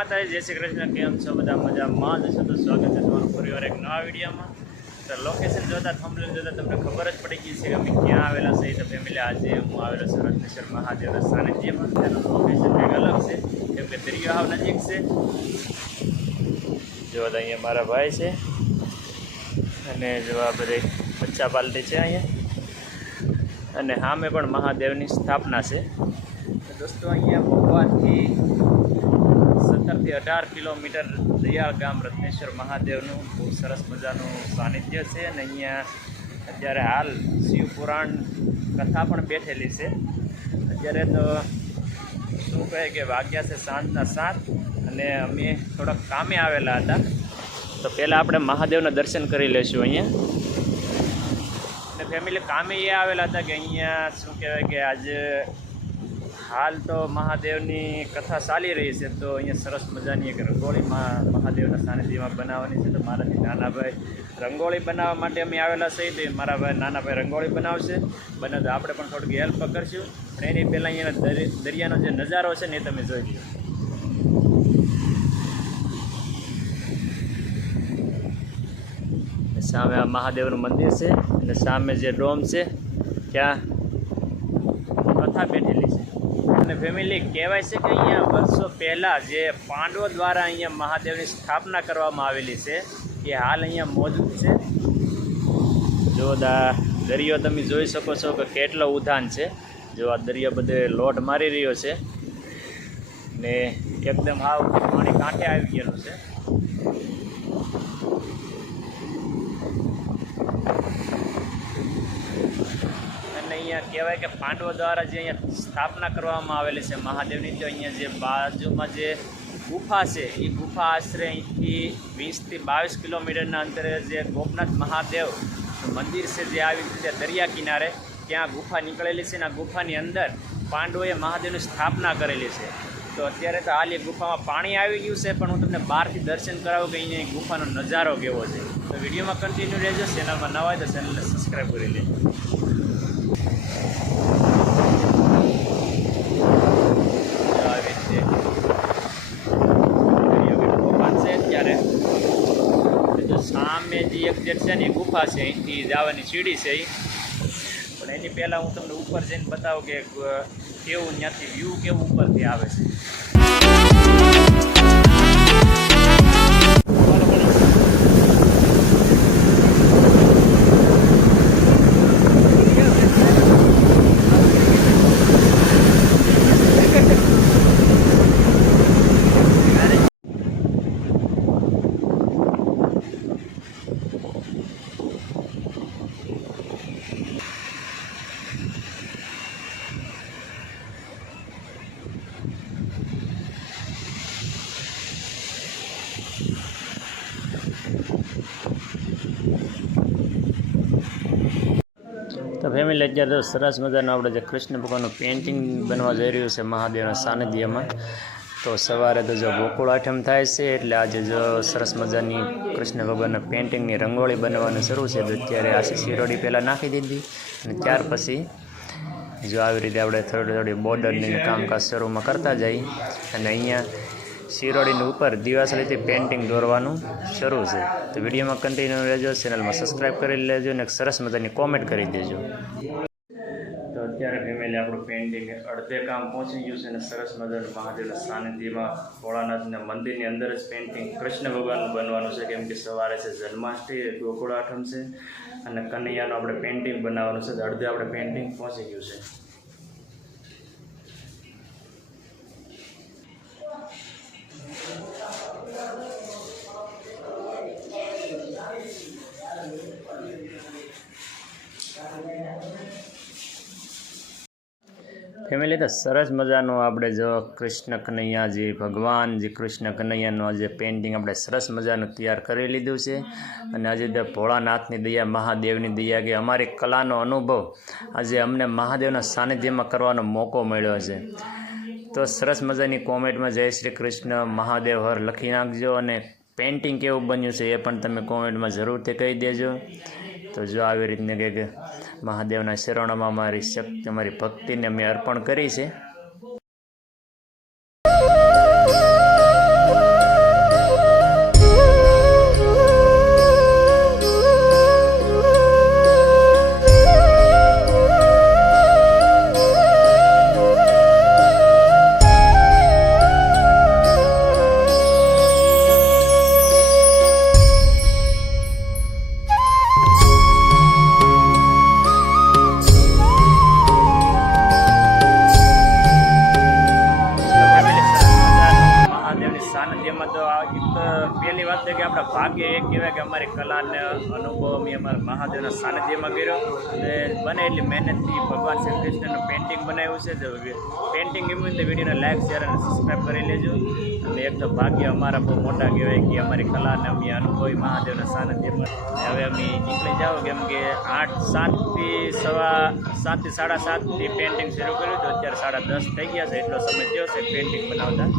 માતા જય શ્રી કૃષ્ણ, કેમ છો? બધા મજામાં જ છો તો સ્વાગત છે તમારું ફરીવાર એક નવા વિડીયોમાં. તો લોકેશન જોતા થંબલેલ જોતા તમને ખબર જ પડી ગઈ છે કે અમે ક્યાં આવેલા છે. તો ફેમિલી આજે હું આવેલો છું, રત્નેશ્વર મહાદેવના સાનિધ્યમાં તેનું લોકેશન કંઈક અલગ છે. કેમ કે દરિયો હાવ નજીક છે. જો અહીંયા મારા ભાઈ છે. અને જો આ બધી બચ્ચા પાલટી છે અહીંયા. અને સામે પણ મહાદેવની સ્થાપના છે. દોસ્તો, અહીંયા ભગવાનથી સત્તરથી અઢાર કિલોમીટર દયાળ ગામ રત્નેશ્વર મહાદેવનું બહુ સરસ મજાનું સાનિધ્ય છે અને અહીંયા અત્યારે હાલ શિવ પુરાણ કથા પણ બેઠેલી છે. અત્યારે તો શું કહે કે વાગ્યા છે સાંજના સાત અને અમે થોડાક કામે આવેલા હતા. તો પહેલાં આપણે મહાદેવના દર્શન કરી લઈશું અહીંયા. અને ફેમિલી કામે એ આવેલા હતા કે અહીંયા શું કહેવાય કે આજે હાલ તો મહાદેવની કથા ચાલી રહી છે, તો અહીંયા સરસ મજાની એક રંગોળી મહાદેવના સાનિધ્યમાં બનાવવાની છે, તો મારાથી નાના ભાઈ રંગોળી બનાવવા માટે અમે આવેલા છીએ તો મારા ભાઈ નાના ભાઈ રંગોળી બનાવશે. બને તો આપણે પણ થોડીક હેલ્પ કરશું પણ એની પહેલાં અહીંયાના દરિયાનો જે નજારો છે ને એ તમે જોઈ લો સામે આ મહાદેવનું મંદિર છે, અને સામે જે ડોમ છે, ત્યાં કથા બેઠેલી છે. અને ફેમિલી કહેવાય છે કે અહીંયા વર્ષો પહેલાં જે પાંડવો દ્વારા અહીંયા મહાદેવની સ્થાપના કરવામાં આવેલી છે, એ હાલ અહીંયા મોજૂદ છે. જો દા, દરિયો તમે જોઈ શકો છો કે કેટલો ઉધાન છે. જો આ દરિયો બધે લોટ મારી રહ્યો છે ને એકદમ હાવ પાણી કાંઠે આવી ગયેલું છે અને અહીંયા કહેવાય કે પાંડવો દ્વારા જે અહીંયા સ્થાપના કરવામાં આવેલી છે, મહાદેવની તો અહીંયા જે બાજુમાં જે ગુફા છે, એ ગુફા આશરે અહીંથી વીસથી બાવીસ કિલોમીટરના અંતરે જે ગોપનાથ મહાદેવ મંદિર છે જે આવી રીતે દરિયા કિનારે ત્યાં ગુફા નીકળેલી છે અને આ ગુફાની અંદર પાંડવોએ મહાદેવની સ્થાપના કરેલી છે. તો અત્યારે તો હાલ એ ગુફામાં પાણી આવી ગયું છે, પણ હું તમને બહારથી દર્શન કરાવું કે અહીંયા ગુફાનો નજારો કેવો છે. તો વિડીયોમાં કન્ટિન્યુ રહેજો. ચેનલમાં નવા હોય તો ચેનલને સબસ્ક્રાઈબ કરી લેજો. આવી રીતે. જો સામે જે એક જે છે ને, ગુફા છે અહીંથી જવાની સીડી છે એ. પણ એની પહેલાં હું તમને ઉપર જઈને બતાવું કે કેવું ત્યાંથી વ્યૂ કેવું ઉપરથી આવે છે. તો ફેમિલી અત્યારે તો સરસ મજાનું આપણે જે કૃષ્ણ ભગવાનનું પેઇન્ટિંગ બનવા જઈ રહ્યું છે મહાદેવના સાનિધ્યમાં. તો સવારે તો જો ગોકુળ આઠમ થાય છે, એટલે આજે જો સરસ મજાની કૃષ્ણ ભગવાનના પેઇન્ટિંગની રંગોળી બનવાનું શરૂ છે. તો અત્યારે આ શિરોડી પહેલાં નાખી દીધી અને ત્યાર પછી જો આવી રીતે આપણે થોડી થોડી બોર્ડરની કામકાજ શરૂમાં કરતા જઈએ. અને અહીંયા શિરોડીની ઉપર દિવાસળીથી પેઇન્ટિંગ દોરવાનું શરૂ છે. તો વિડીયોમાં કન્ટિન્યુ રહેજો ચેનલમાં સબસ્ક્રાઈબ કરી લેજો અને સરસ મજાની કોમેન્ટ કરી દેજો. તો અત્યારે ફેમિલી આપણું પેઇન્ટિંગ અડધે કામ પહોંચી ગયું છે અને સરસ મજાનું મહાદેવના સાનિધ્યમાં ભોળાનાથના મંદિરની અંદર જ પેઇન્ટિંગ કૃષ્ણ ભગવાનનું બનવાનું છે. કેમ કે સવારે છે જન્માષ્ટમી ગોકુળ આઠમ છે અને કનૈયાનું આપણે પેઇન્ટિંગ બનાવવાનું છે. અડધે આપણે પેઇન્ટિંગ પહોંચી ગયું છે. ફેમિલી, તો સરસ મજાનું આપણે જો કૃષ્ણ કનૈયાજી ભગવાન, જે કૃષ્ણ કનૈયાનું આજે પેઇન્ટિંગ આપણે સરસ મજાનું તૈયાર કરી લીધું છે. અને આજે તે ભોળાનાથની દયા, મહાદેવની દયા કે અમારી કલાનો અનુભવ આજે અમને મહાદેવના સાનિધ્યમાં કરવાનો મોકો મળ્યો છે. તો સરસ મજાની કોમેન્ટમાં જય શ્રી કૃષ્ણ, મહાદેવ હર લખી નાખજો અને પેઇન્ટિંગ કેવું બન્યું છે એ પણ તમે કોમેન્ટમાં જરૂરથી કહી દેજો. તો જો આવી રીતને કંઈક મહાદેવના શરણોમાં અમારી શક્તિ અમારી ભક્તિને અમે અર્પણ કરી છે. કલાને અનુભવ અમે અમારા મહાદેવના સાનિધ્યમાં કર્યો. અને બને એટલી મહેનતથી ભગવાન શ્રી કૃષ્ણનું પેઇન્ટિંગ બનાવ્યું છે. જે પેઇન્ટિંગ ગમ્યું તો વિડીયોને લાઈક શેર અને સબસ્ક્રાઈબ કરી લેજો. અને એક તો ભાગ્ય અમારા બહુ મોટા કહેવાય કે અમારી કલાને અમે અનુભવી મહાદેવના સાનિધ્યમાં. હવે અમે નીકળી જાઓ કેમ કે આઠ સાતથી સવા સાતથી સાડા સાતથી પેઇન્ટિંગ શરૂ કર્યું તો અત્યારે સાડા દસ થઈ ગયા છે. એટલો સમય થયો છે પેઇન્ટિંગ બનાવતા.